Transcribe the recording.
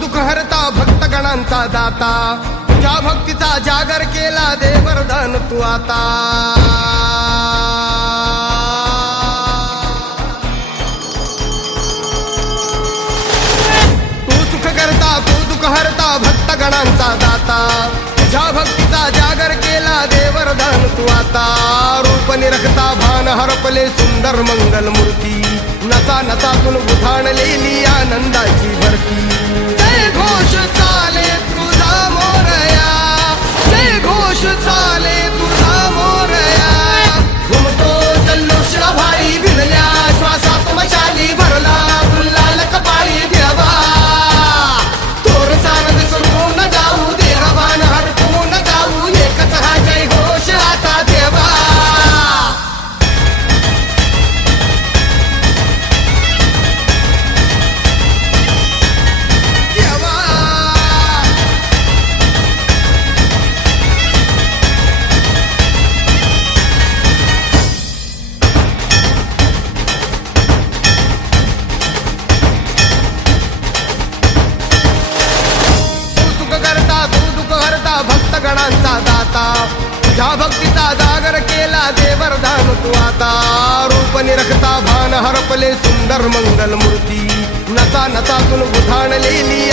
दुःख हरता भक्तगणांचा दाता तुझ्या भक्तीचा जागर केला दे वरदान तू आता तू दुःख हरता भक्तगणांचा दाता तुझ्या भक्तीचा जागर केला दे वरदान तू आता रूप निरखता भान हरपले सुंदर मंगल मूर्ती नसा नसातून उधाणलेली आनंदाची भरती जय घोष चाले तुझा मोरया जय घोष चाले तुझा मोरया घुमतो जल्लोष भाई भिडल्या श्वासात मशाली भरला गुलाल कपाळी देवा भक्तगणांचा दाता तुझ्या भक्तीचा जागर केला दे वरदान तू आता रूप निरखता भान हरपले सुंदर मंगल मूर्ती नसा नसातून उधाणलेली